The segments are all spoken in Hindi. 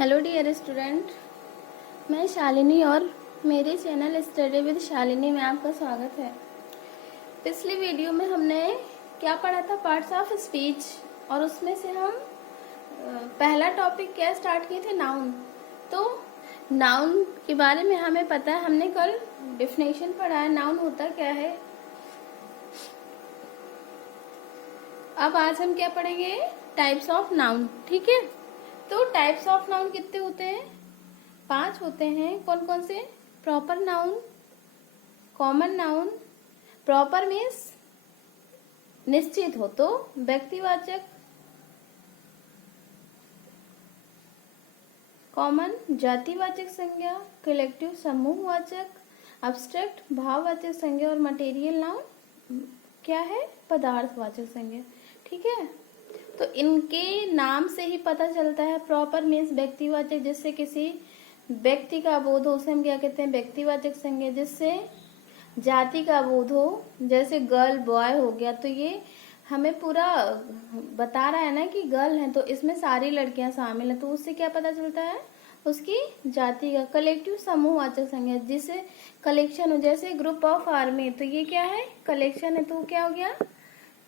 हेलो डियर स्टूडेंट, मैं शालिनी और मेरे चैनल स्टडी विद शालिनी में आपका स्वागत है। पिछली वीडियो में हमने क्या पढ़ा था, पार्ट्स ऑफ स्पीच, और उसमें से हम पहला टॉपिक क्या स्टार्ट किए थे, नाउन। तो नाउन के बारे में हमें पता है, हमने कल डेफिनेशन पढ़ा है, नाउन होता क्या है। अब आज हम क्या पढ़ेंगे, टाइप्स ऑफ नाउन। ठीक है, तो टाइप्स ऑफ नाउन कितने होते हैं? 5 होते हैं। कौन कौन से? Proper noun, common noun. Proper means निश्चित हो तो व्यक्तिवाचक, कॉमन जातिवाचक संज्ञा, कलेक्टिव समूहवाचक, अब्स्ट्रैक्ट भाववाचक संज्ञा, और मटेरियल नाउन क्या है, पदार्थवाचक संज्ञा। ठीक है, तो इनके नाम से ही पता चलता है। प्रॉपर मीन्स व्यक्तिवाचक, जिससे किसी व्यक्ति का बोध हो उसे हम क्या कहते हैं, व्यक्तिवाचक संज्ञा। जिससे जाति का बोध हो, जैसे गर्ल बॉय हो गया, तो ये हमें पूरा बता रहा है ना कि गर्ल है तो इसमें सारी लड़कियां शामिल हैं, तो उससे क्या पता चलता है, उसकी जाति का। कलेक्टिव समूहवाचक संज्ञा, जिससे कलेक्शन हो, जैसे ग्रुप ऑफ आर्मी, तो ये क्या है, कलेक्शन है, तो क्या हो गया,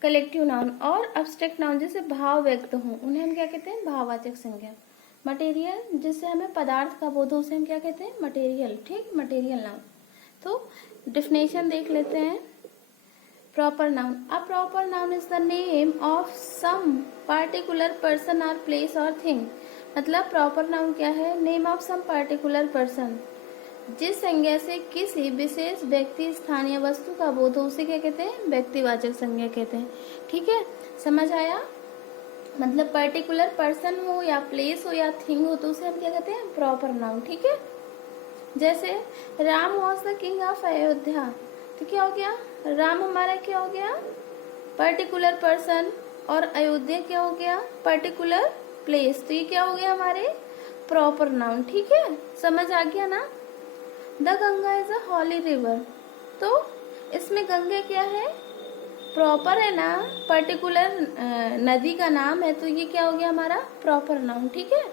कलेक्टिव नाउन। और अब्स्ट्रैक्ट नाउन, जिससे भाव व्यक्त हो, उन्हें हम क्या कहते हैं, भाववाचक संज्ञा। मटेरियल, जिससे हमें पदार्थ का बोध हो, उसे हम क्या कहते हैं, मटेरियल। ठीक, मटेरियल नाउन। तो डेफिनेशन देख लेते हैं। Proper noun, a proper noun is the name of some particular person और प्लेस और थिंग। मतलब प्रॉपर नाउन क्या है, name of some particular person, जिस संज्ञा से किसी विशेष व्यक्ति, स्थान या वस्तु का बोध हो, उसे क्या कहते हैं, व्यक्तिवाचक संज्ञा कहते हैं। ठीक है, समझ आया? मतलब पर्टिकुलर पर्सन हो या प्लेस हो या थिंग हो, तो उसे हम क्या कहते हैं, प्रॉपर नाउन। ठीक है, जैसे Ram was the king of Ayodhya, तो क्या हो गया, राम हमारा क्या हो गया, पर्टिकुलर पर्सन, और अयोध्या क्या हो गया, पर्टिकुलर प्लेस, तो ये क्या हो गया, हमारे प्रॉपर नाउन। ठीक है, समझ आ गया ना? The Ganga is a holy river, तो इसमें गंगा क्या है, प्रॉपर है ना, पर्टिकुलर नदी का नाम है, तो ये क्या हो गया, हमारा प्रॉपर नाउन। ठीक है,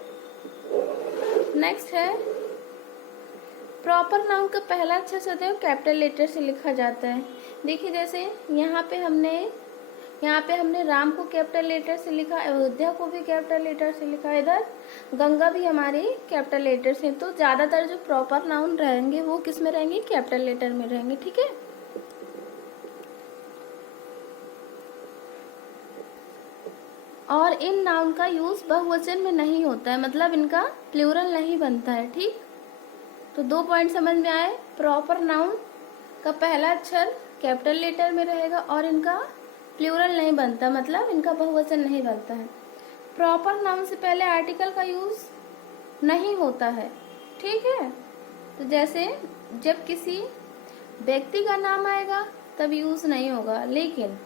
नेक्स्ट है प्रॉपर नाउन का पहला अक्षर सदैव कैपिटल लेटर से लिखा जाता है। देखिए, जैसे यहाँ पे हमने राम को कैपिटल लेटर से लिखा, अयोध्या को भी कैपिटल लेटर से लिखा, इधर गंगा भी हमारी कैपिटल लेटर से। तो ज्यादातर जो प्रॉपर नाउन रहेंगे वो किस में रहेंगे, कैपिटल लेटर में रहेंगे। ठीक है, और इन नाउन का यूज बहुवचन में नहीं होता है, मतलब इनका प्लूरल नहीं बनता है। ठीक, तो 2 पॉइंट समझ में आए। प्रॉपर नाउन का पहला अक्षर कैपिटल लेटर में रहेगा और इनका प्लूरल नहीं बनता, मतलब इनका बहुवचन नहीं बनता है। प्रॉपर नाउन से पहले आर्टिकल का यूज नहीं होता है। ठीक है, तो जैसे जब किसी व्यक्ति का नाम आएगा तब यूज नहीं होगा, लेकिन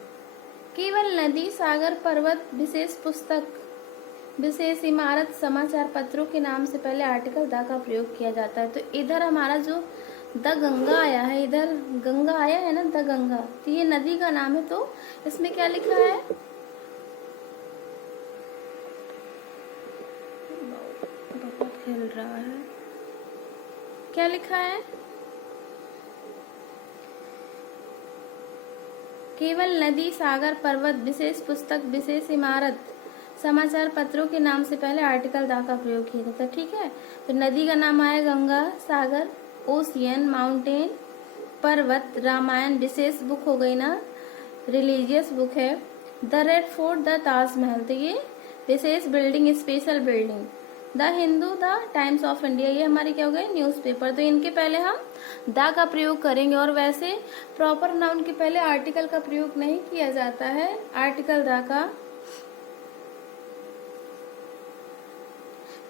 केवल नदी, सागर, पर्वत, विशेष पुस्तक, विशेष इमारत, समाचार पत्रों के नाम से पहले आर्टिकल द का प्रयोग किया जाता है। तो इधर हमारा जो द गंगा आया है, इधर गंगा आया है ना, द गंगा, तो ये नदी का नाम है, तो इसमें क्या लिखा है, बहुत खेल रहा है, क्या लिखा है, केवल नदी, सागर, पर्वत, विशेष पुस्तक, विशेष इमारत, समाचार पत्रों के नाम से पहले आर्टिकल द का प्रयोग किया जाता है। ठीक है, तो नदी का नाम आया गंगा, सागर, ओशियन, माउंटेन, पर्वत, रामायण, विशेष बुक हो गई ना, रिलीजियस बुक है, the Red Fort, the Taj Mahal, तो ये विशेष building, special building, the Hindu, the Times of India, ये हमारी क्या हो गए, न्यूज़पेपर। तो इनके पहले हम द का प्रयोग करेंगे, और वैसे प्रॉपर नाउन के पहले आर्टिकल का प्रयोग नहीं किया जाता है, आर्टिकल द का।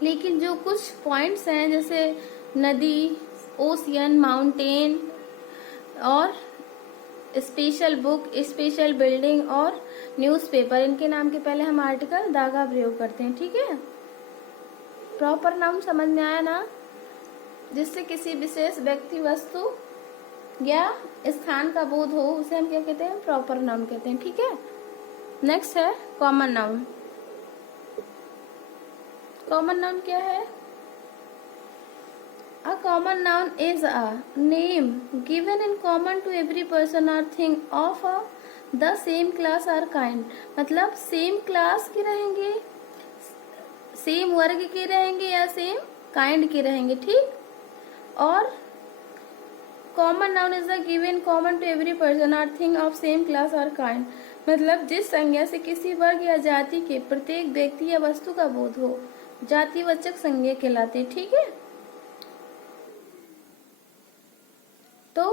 लेकिन जो कुछ पॉइंट्स हैं, जैसे नदी, ओशियन, माउंटेन, और स्पेशल बुक, स्पेशल बिल्डिंग, और न्यूज़पेपर, इनके नाम के पहले हम आर्टिकल द का प्रयोग करते हैं। ठीक है, प्रॉपर नाउन समझ में आया ना, जिससे किसी विशेष व्यक्ति, वस्तु या स्थान का बोध हो, उसे हम क्या कहते हैं, प्रॉपर नाउन कहते हैं। ठीक है, नेक्स्ट है कॉमन नाउन। कॉमन नाउन क्या है, A common noun is a name given in common to every person or thing of the same class or kind. मतलब सेम क्लास के रहेंगे, सेम वर्ग के रहेंगे या सेम काइंड के रहेंगे, ठीक। और common noun is the given common to every person और थिंग ऑफ सेम क्लास और काइंड, मतलब जिस संज्ञा से किसी वर्ग या जाति के प्रत्येक व्यक्ति या वस्तु का बोध हो, जातिवाचक संज्ञा कहलाते, ठीक है। तो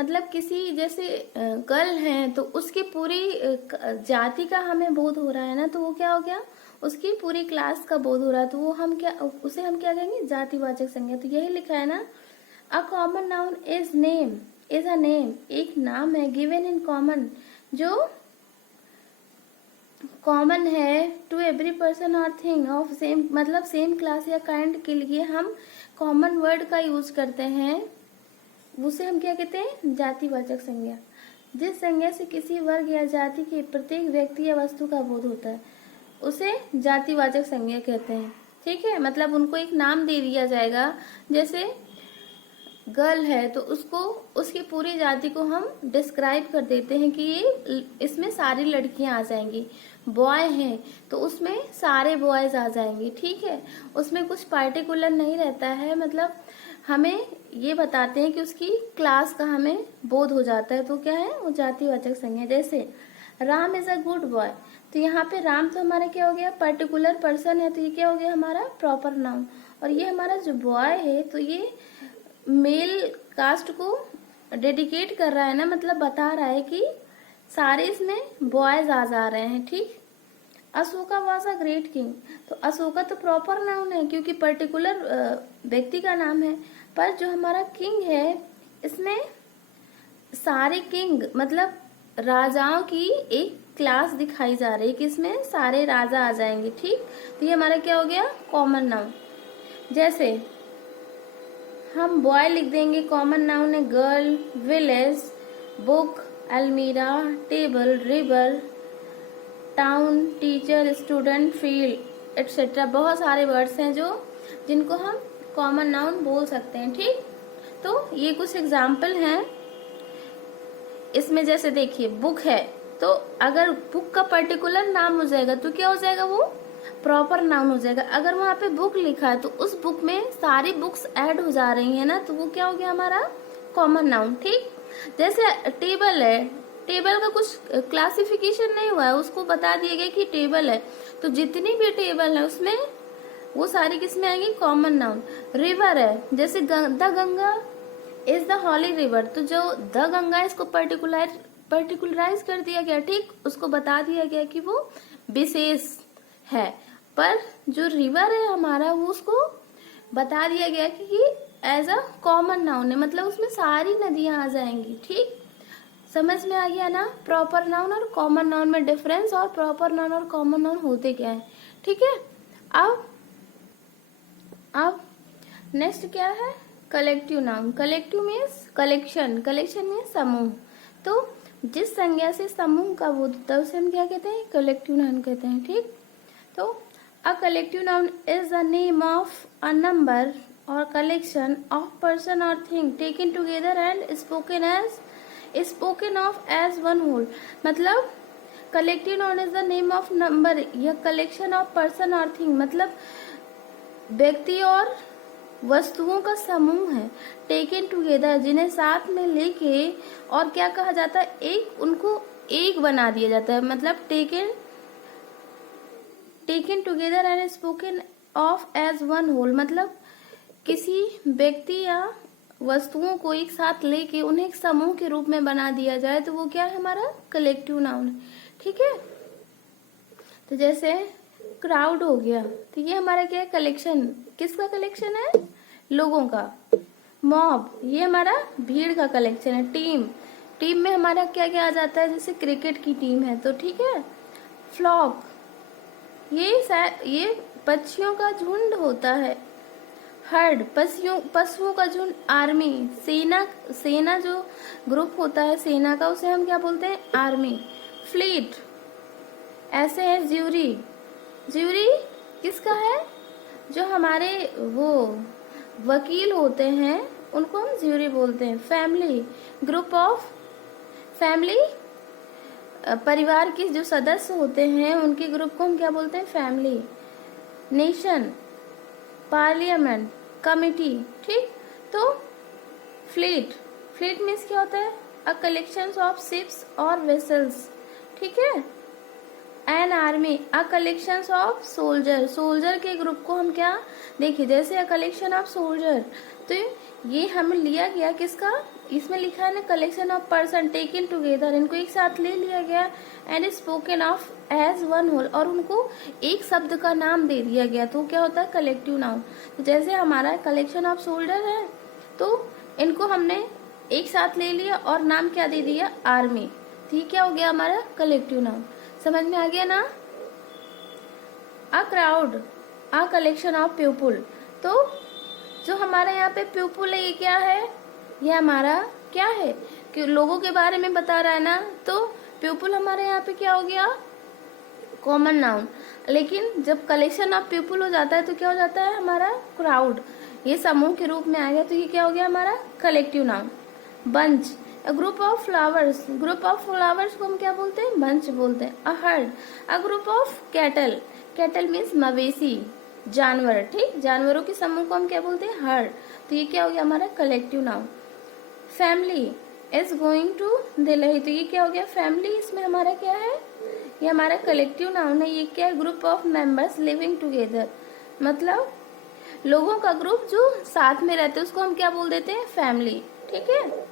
मतलब किसी जैसे गर्ल है तो उसकी पूरी जाति का हमें बोध हो रहा है ना, तो वो क्या हो गया, उसकी पूरी क्लास का बोध हो रहा है, तो वो हम क्या, उसे हम क्या कहेंगे, जातिवाचक संज्ञा। तो यही लिखा है ना, a common noun is name, is a name, एक नाम है, गिवन इन कॉमन, जो कॉमन है, टू एवरी पर्सन और थिंग ऑफ सेम, मतलब सेम क्लास या काइंड के लिए हम कॉमन वर्ड का यूज करते हैं, उसे हम क्या कहते हैं, जातिवाचक संज्ञा। जिस संज्ञा से किसी वर्ग या जाति के प्रत्येक व्यक्ति या वस्तु का बोध होता है, उसे जातिवाचक संज्ञा कहते हैं, ठीक है। मतलब उनको एक नाम दे दिया जाएगा, जैसे गर्ल है तो उसको, उसकी पूरी जाति को हम डिस्क्राइब कर देते हैं कि ये, इसमें सारी लड़कियां आ जाएंगी। बॉय है तो उसमें सारे बॉयज आ जाएंगे, ठीक है। उसमें कुछ पार्टिकुलर नहीं रहता है, मतलब हमें ये बताते हैं कि उसकी क्लास का हमें बोध हो जाता है, तो क्या है, वो जातिवाचक संज्ञा। जैसे Ram is a good boy, तो यहाँ पे राम तो हमारा क्या हो गया, पर्टिकुलर पर्सन है, तो ये क्या हो गया, हमारा प्रॉपर नाउन। और ये हमारा जो बॉय है तो ये मेल कास्ट को डेडिकेट कर रहा है ना, मतलब बता रहा है कि सारे इसमें बॉयज आ जा रहे हैं, ठीक। Ashoka was a great king, तो अशोका तो प्रॉपर नाउन है क्योंकि पर्टिकुलर व्यक्ति का नाम है, पर जो हमारा किंग है इसमें सारे किंग, मतलब राजाओं की एक क्लास दिखाई जा रही है कि इसमें सारे राजा आ जाएंगे, ठीक। तो ये हमारा क्या हो गया, कॉमन नाउन। जैसे हम बॉय लिख देंगे, कॉमन नाउन है गर्ल, विलेज, बुक, अलमीरा, table, river, town, teacher, student, field etcetera. बहुत सारे वर्ड्स हैं जो, जिनको हम कॉमन नाउन बोल सकते हैं, ठीक। तो ये कुछ एग्जाम्पल हैं इसमें। जैसे देखिए बुक है, तो अगर बुक का पर्टिकुलर नाम हो जाएगा तो क्या हो जाएगा, वो प्रॉपर नाउन हो जाएगा। अगर वहां पे बुक लिखा है तो उस बुक में सारी बुक्स ऐड हो जा रही है ना, तो वो क्या हो गया, हमारा कॉमन नाउन, ठीक। जैसे टेबल है, टेबल का कुछ क्लासिफिकेशन नहीं हुआ है, उसको बता दिया गया कि टेबल है, तो जितनी भी टेबल है उसमें वो सारी किसमें आएंगी, कॉमन नाउन। रिवर है, जैसे the Ganga is the holy river, तो जो द गंगा इसको पर्टिकुलराइज कर दिया गया, ठीक। उसको बता दिया गया कि वो विशेष है, पर जो रिवर है हमारा, वो उसको बता दिया गया कि ये एज अ कॉमन नाउन है, मतलब उसमें सारी नदियां आ जाएंगी, ठीक। समझ में आ गया ना, प्रॉपर नाउन और कॉमन नाउन में डिफरेंस, और प्रॉपर नाउन और कॉमन नाउन होते क्या है, ठीक है। अब नेक्स्ट क्या है, collective noun. Collective means collection, collection means समूह। तो जिस संज्ञा से समूह का बोध होता है उसे हम क्या कहते हैं, कलेक्टिव नाउन कहते हैं, ठीक। तो a collective noun is the name of a number और कलेक्शन ऑफ पर्सन और thing taken together and spoken of as one whole. मतलब collective noun is the name of number या कलेक्शन ऑफ पर्सन और थिंग, मतलब व्यक्ति और वस्तुओं का समूह है, टेकन टुगेदर, जिन्हें साथ में लेके, और क्या कहा जाता है, एक, उनको एक बना दिया जाता है, मतलब taken together and spoken of as one whole, मतलब किसी व्यक्ति या वस्तुओं को एक साथ लेके उन्हें एक समूह के रूप में बना दिया जाए, तो वो क्या है, हमारा कलेक्टिव नाउन है, ठीक है। तो जैसे क्राउड हो गया, तो ये हमारा क्या है, कलेक्शन, किसका कलेक्शन है, लोगों का। मॉब, ये हमारा भीड़ का कलेक्शन है। टीम, टीम में हमारा क्या क्या आ जाता है, जैसे क्रिकेट की टीम है तो ठीक है। फ्लॉक, ये पक्षियों का झुंड होता है। हर्ड, पशुओं का झुंड। आर्मी, सेना जो ग्रुप होता है सेना का, उसे हम क्या बोलते हैं, आर्मी। फ्लीट, ऐसे है ज्यूरी, ज्यूरी किसका है, जो हमारे वो वकील होते हैं उनको हम ज्यूरी बोलते हैं। फैमिली, ग्रुप ऑफ फैमिली, परिवार के जो सदस्य होते हैं उनके ग्रुप को हम क्या बोलते हैं? फैमिली। नेशन, पार्लियामेंट, कमिटी, ठीक। तो फ्लीट, फ्लीट मीन्स क्या होता है? अ कलेक्शन ऑफ शिप्स और वेसल्स, ठीक है। An army, a collection of soldier, soldier के ग्रुप को हम क्या, देखिए जैसे अ कलेक्शन ऑफ सोल्जर, तो ये हमें लिया गया किसका? इसमें लिखा है ना collection of person taken together, इनको एक साथ ले लिया गया and spoken of as one whole, और उनको एक शब्द का नाम दे दिया गया, तो क्या होता है? Collective noun. तो जैसे हमारा कलेक्शन ऑफ सोल्जर है तो इनको हमने एक साथ ले लिया और नाम क्या दे दिया? आर्मी। तो ये क्या हो गया हमारा? Collective noun. समझ में आ गया ना? A crowd, a collection of people, तो जो हमारे यहाँ पे पीपल है ये क्या है? ये हमारा क्या है कि लोगों के बारे में बता रहा है ना, तो पीपल हमारे यहाँ पे क्या हो गया? Common noun. लेकिन जब कलेक्शन ऑफ पीपल हो जाता है तो क्या हो जाता है? हमारा क्राउड, ये समूह के रूप में आ गया, तो ये क्या हो गया? हमारा collective noun. Bunch, a group of flowers, group of flowers को हम क्या बोलते हैं? बंच बोलते हैं। A herd, a group of cattle, cattle means मवेशी, जानवर, ठीक। जानवरों के समूह को हम क्या बोलते हैं? हर्ड। तो ये क्या हो गया? हमारा collective noun. Family is going to Delhi, तो ये क्या हो गया? फैमिली, इसमें हमारा क्या है? ये हमारा कलेक्टिव नाउन है। ये क्या है? Group of members living together, मतलब लोगों का ग्रुप जो साथ में रहते हैं उसको हम क्या बोल देते हैं? फैमिली, ठीक है।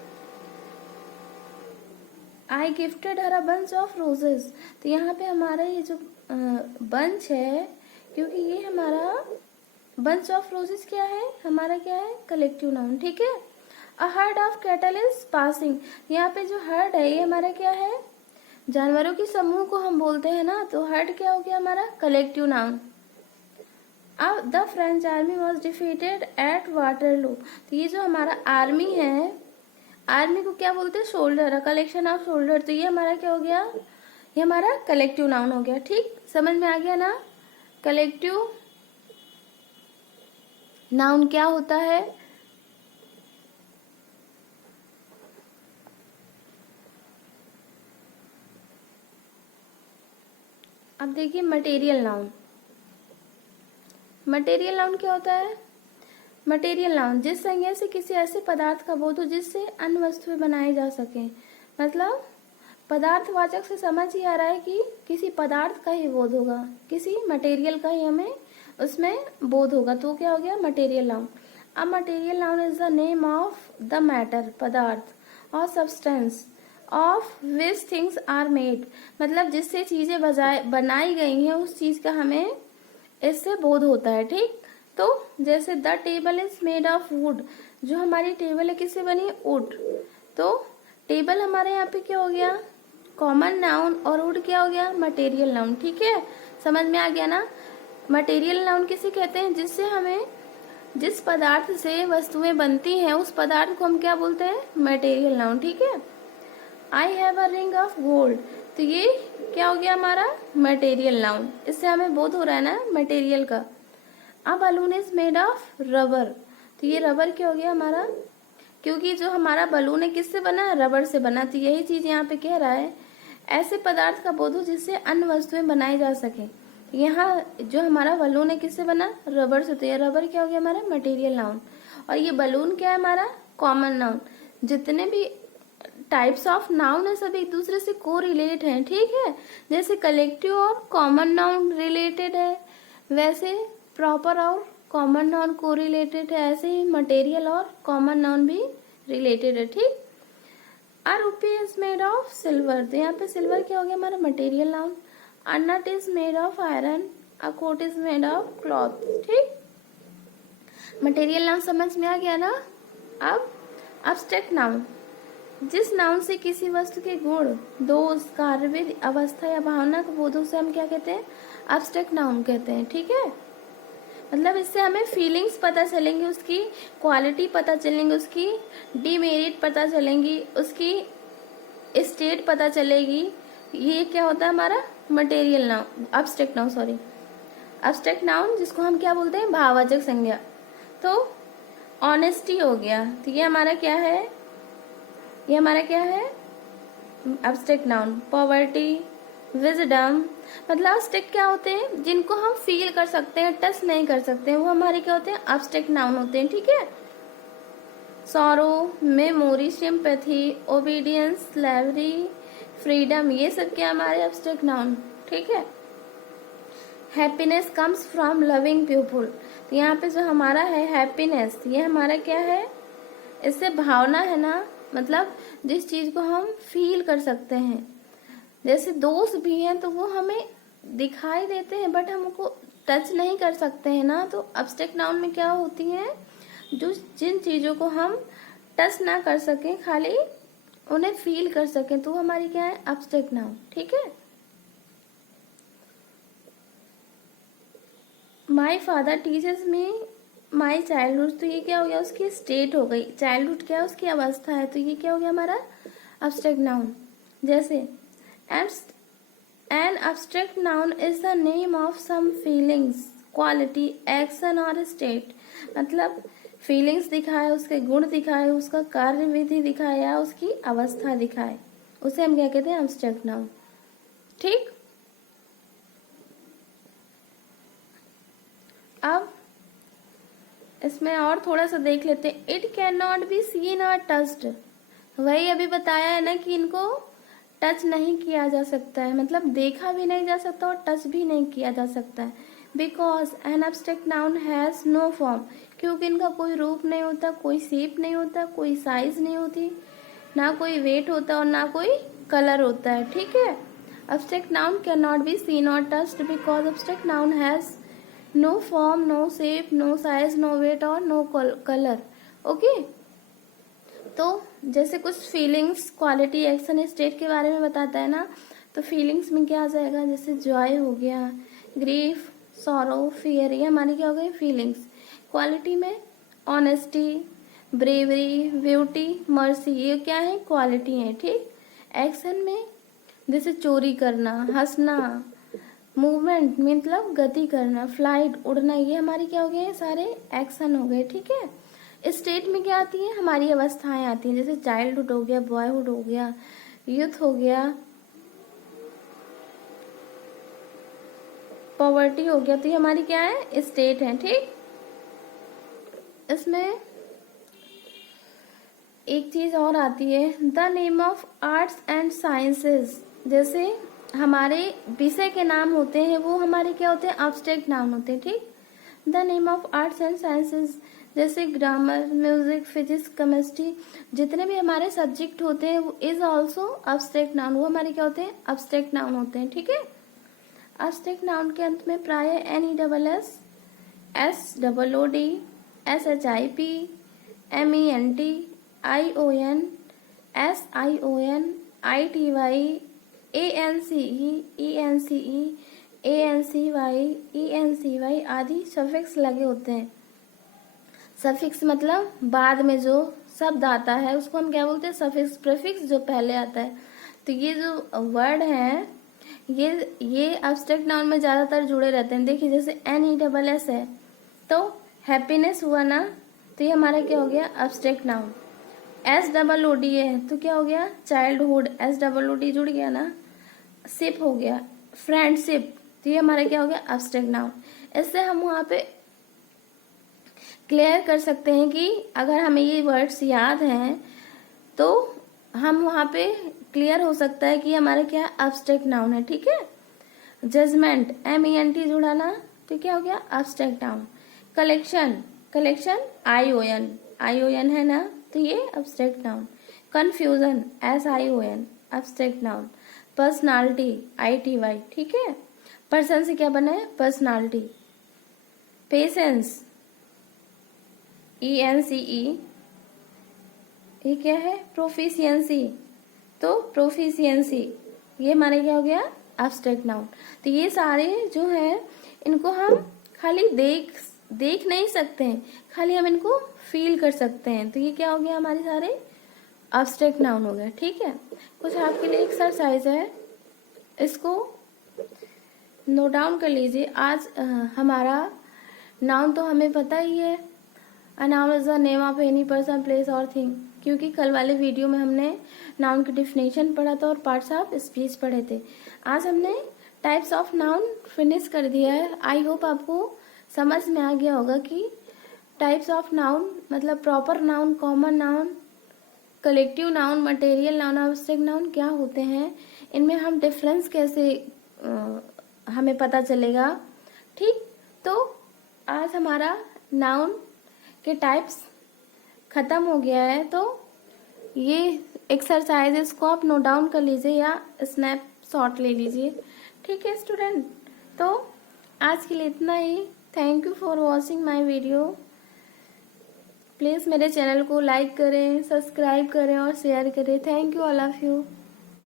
I gifted her a bunch of roses, तो यहाँ पे हमारा ये जो बंच है, क्योंकि ये हमारा बंच ऑफ रोजेस क्या है? हमारा क्या है? कलेक्टिव नाउन, ठीक है। A herd of cattle is passing, यहाँ पे जो हर्ड है ये हमारा क्या है? जानवरों के समूह को हम बोलते हैं ना, तो हर्ड क्या हो गया? हमारा कलेक्टिव नाउन। अब the French army was defeated at Waterloo, तो ये जो हमारा आर्मी है, आर्मी को क्या बोलते हैं? शोल्डर, कलेक्शन ऑफ शोल्डर, तो ये हमारा क्या हो गया? ये हमारा कलेक्टिव नाउन हो गया, ठीक। समझ में आ गया ना? कलेक्टिव नाउन क्या होता है? अब देखिए मटेरियल नाउन, मटेरियल नाउन क्या होता है? मटेरियल नाउन जिस संज्ञा से किसी ऐसे पदार्थ का बोध हो जिससे अन्य वस्तुएं बनाई जा सके, मतलब पदार्थवाचक से समझ ही आ रहा है कि किसी पदार्थ का ही बोध होगा, किसी मटेरियल का ही हमें उसमें बोध होगा, तो क्या हो गया? Material noun. अब material noun is the name of the matter, पदार्थ, और substance of which things are made, मतलब जिससे चीजें बनाई गई हैं उस चीज का हमें इससे बोध होता है, ठीक। तो जैसे the table is made of would, जो हमारी टेबल है किससे बनी है? वुड। तो टेबल हमारे यहाँ पे क्या हो गया? कॉमन नाउन, और वुड क्या हो गया? मटेरियल नाउन, ठीक है। समझ में आ गया ना? मटेरियल नाउन किसे कहते हैं? जिससे हमें, जिस पदार्थ से वस्तुएं बनती हैं उस पदार्थ को हम क्या बोलते हैं? मटेरियल नाउन, ठीक है। I have a ring of gold, तो ये क्या हो गया? हमारा मटेरियल नाउन, इससे हमें बोध हो रहा है ना मटेरियल का। A balloon is made of rubber, तो ये रबर क्या हो गया हमारा? क्योंकि जो हमारा बलून है किससे बना है? रबर से बना, तो यही चीज यहाँ पे कह रहा है ऐसे पदार्थ का बोध हो जिससे अन्य वस्तुएं बनाई जा सके। यहाँ जो हमारा बलून है किससे बना? रबर से, तो ये रबर क्या हो गया? हमारा मटेरियल नाउन। और ये बलून क्या है? हमारा कॉमन नाउन। जितने भी टाइप्स ऑफ नाउन है सब एक दूसरे से को रिलेट हैं, ठीक है। जैसे कलेक्टिव और कॉमन नाउन रिलेटेड है, वैसे प्रॉपर और कॉमन नाउन को रिलेटेड है, ऐसे ही मटेरियल और कॉमन नाउन भी रिलेटेड है, ठीक। A rupee is made of silver, तो यहाँ पे सिल्वर क्या हो गया? हमारा material noun. A nut is made of iron, a coat is made of cloth, ठीक। मटेरियल नाउन समझ में आ गया ना? अब एब्स्ट्रैक्ट नाउन, जिस नाउन से किसी वस्तु के गुण, दोष, कार्यविधि, अवस्था या भावना को बोधों से हम क्या कहते हैं? एब्स्ट्रैक्ट नाउन कहते हैं, ठीक है। मतलब इससे हमें फीलिंग्स पता चलेंगी, उसकी क्वालिटी पता चलेंगी, उसकी डिमेरिट पता चलेंगी, उसकी स्टेट पता चलेगी। ये क्या होता है? हमारा material noun, abstract noun, sorry abstract noun, जिसको हम क्या बोलते हैं? भाववाचक संज्ञा। तो ऑनेस्टी हो गया, तो ये हमारा क्या है, ये हमारा क्या है, एब्स्ट्रैक्ट नाउन। पॉवर्टी, विजडम, मतलब एब्स्ट्रैक्ट क्या होते हैं, जिनको हम फील कर सकते हैं, टच नहीं कर सकते हैं, वो हमारे क्या होते हैं, एब्स्ट्रैक्ट नाउन होते हैं, ठीक है। Sorrow, memory, sympathy, obedience, slavery, freedom, ये सब क्या हमारे एब्स्ट्रैक्ट नाउन, ठीक है। Happiness comes from loving people, तो यहाँ पे जो हमारा है हैप्पीनेस, ये हमारा क्या है, इससे भावना है ना, मतलब जिस चीज को हम फील कर सकते हैं। जैसे दोस्त भी हैं तो वो हमें दिखाई देते हैं बट हम उनको टच नहीं कर सकते हैं ना, तो एब्स्ट्रैक्ट नाउन में क्या होती हैं, जो जिन चीजों को हम टच ना कर सकें, खाली उन्हें फील कर सकें, तो वो हमारी क्या है, एब्स्ट्रैक्ट नाउन, ठीक है। My father teachers me my childhood, तो ये क्या हो गया, उसकी स्टेट हो गई, चाइल्डहुड क्या है, उसकी अवस्था है, तो ये क्या हो गया हमारा एब्स्ट्रैक्ट नाउन। जैसे an abstract noun is the name of some feelings, quality, action और स्टेट, मतलब फीलिंग्स दिखाए, उसके गुण दिखाए, उसका कार्य विधि दिखाए या उसकी अवस्था दिखाए, उसे हम क्या कहते हैं, एब्स्ट्रैक्ट नाउन, ठीक। अब इसमें और थोड़ा सा देख लेते हैं। It can not be seen और टच्ड, वही अभी बताया है ना कि इनको टच नहीं किया जा सकता है, मतलब देखा भी नहीं जा सकता और टच भी नहीं किया जा सकता है। Because an abstract noun has no form, क्योंकि इनका कोई रूप नहीं होता, कोई शेप नहीं होता, कोई साइज नहीं होती, ना कोई वेट होता और ना कोई कलर होता है, ठीक है। Abstract noun can not be seen और touched because abstract noun has no form, no shape, no size, no weight और नो कलर, ओके। तो जैसे कुछ फीलिंग्स, क्वालिटी, एक्शन, स्टेट के बारे में बताता है ना, तो फीलिंग्स में क्या आ जाएगा, जैसे जॉय हो गया, ग्रीफ, सॉरो, फियर, ये हमारी क्या हो गई, फीलिंग्स। क्वालिटी में ऑनेस्टी, ब्रेवरी, ब्यूटी, मर्सी, ये क्या है, क्वालिटी है, ठीक। एक्शन में जैसे चोरी करना, हंसना, मूवमेंट मतलब गति करना, फ्लाइट, उड़ना, ये हमारी क्या हो गए, सारे एक्शन हो गए, ठीक है। स्टेट में क्या आती है, हमारी अवस्थाएं आती हैं, जैसे चाइल्डहुड हो गया, बॉयहुड हो गया, यूथ हो गया, पॉवर्टी हो गया, तो ये हमारी क्या है, स्टेट है, ठीक। इसमें एक चीज और आती है, the name of arts and sciences, जैसे हमारे विषय के नाम होते हैं, वो हमारे क्या होते हैं, एब्स्ट्रैक्ट नाउन होते हैं, ठीक। The name of arts and sciences, जैसे ग्रामर, म्यूजिक, फिजिक्स, केमिस्ट्री, जितने भी हमारे सब्जेक्ट होते हैं वो इज ऑल्सो एब्स्ट्रैक्ट नाउन, वो हमारे क्या होते हैं, एब्स्ट्रैक्ट नाउन होते हैं, ठीक है। एब्स्ट्रैक्ट नाउन के अंत में प्राय NESS, SOOD, SHIP, MENT, ION, SION, ITY, ANCE, ENCY आदि सफिक्स लगे होते हैं। सफिक्स मतलब बाद में जो शब्द आता है उसको हम क्या बोलते हैं, सफिक्स। प्रीफिक्स जो पहले आता है, तो ये जो वर्ड है ये एब्स्ट्रैक्ट नाउन में ज्यादातर जुड़े रहते हैं। देखिए जैसे NESS है तो हैप्पीनेस हुआ ना, तो ये हमारा क्या हो गया, एब्स्ट्रैक्ट नाउन। SOOD है तो क्या हो गया, चाइल्डहुड, SOOD जुड़ गया ना, शिप हो गया, फ्रेंडशिप, तो ये हमारा क्या हो गया, एब्स्ट्रैक्ट नाउन। इससे हम वहां पे क्लियर कर सकते हैं कि अगर हमें ये वर्ड्स याद हैं तो हम वहां पे क्लियर हो सकता है कि हमारा क्या एब्स्ट्रैक्ट नाउन है, ठीक है। जजमेंट, MENT जुड़ा ना, तो क्या हो गया, एब्स्ट्रैक्ट नाउन। कलेक्शन, ION है ना, तो ये abstract noun. Confusion, SION, abstract noun. Personality, ITY, ठीक है। पर्सन से क्या बना है, पर्सनालिटी। पेशेंस, ENCE, ये क्या है, प्रोफिशिएंसी, तो प्रोफिशिएंसी, ये हमारे क्या हो गया, एब्स्ट्रैक्ट नाउन। तो ये सारे जो है इनको हम खाली देख नहीं सकते हैं, खाली हम इनको फील कर सकते हैं, तो ये क्या हो गया, हमारे सारे एब्स्ट्रैक्ट नाउन हो गया, ठीक है। कुछ आपके लिए एक्सरसाइज है, इसको नोट डाउन कर लीजिए। आज हमारा नाउन तो हमें पता ही है, a noun is the name of any person place और थिंग, क्योंकि कल वाले वीडियो में हमने नाउन की डिफिनेशन पढ़ा था और पार्ट्स ऑफ स्पीच पढ़े थे। आज हमने टाइप्स ऑफ नाउन फिनिश कर दिया है। आई होप आपको समझ में आ गया होगा कि टाइप्स ऑफ नाउन मतलब proper noun, common noun, collective noun, material noun, abstract noun क्या होते हैं, इनमें हम डिफरेंस कैसे हमें पता चलेगा। ठीक, तो आज हमारा नाउन के टाइप्स ख़त्म हो गया है। तो ये एक्सरसाइजेस को आप नोट डाउन कर लीजिए या स्नैपशॉट ले लीजिए। ठीक है स्टूडेंट, तो आज के लिए इतना ही। Thank you for watching my video. Please मेरे चैनल को लाइक करें, सब्सक्राइब करें और शेयर करें। Thank you all of you.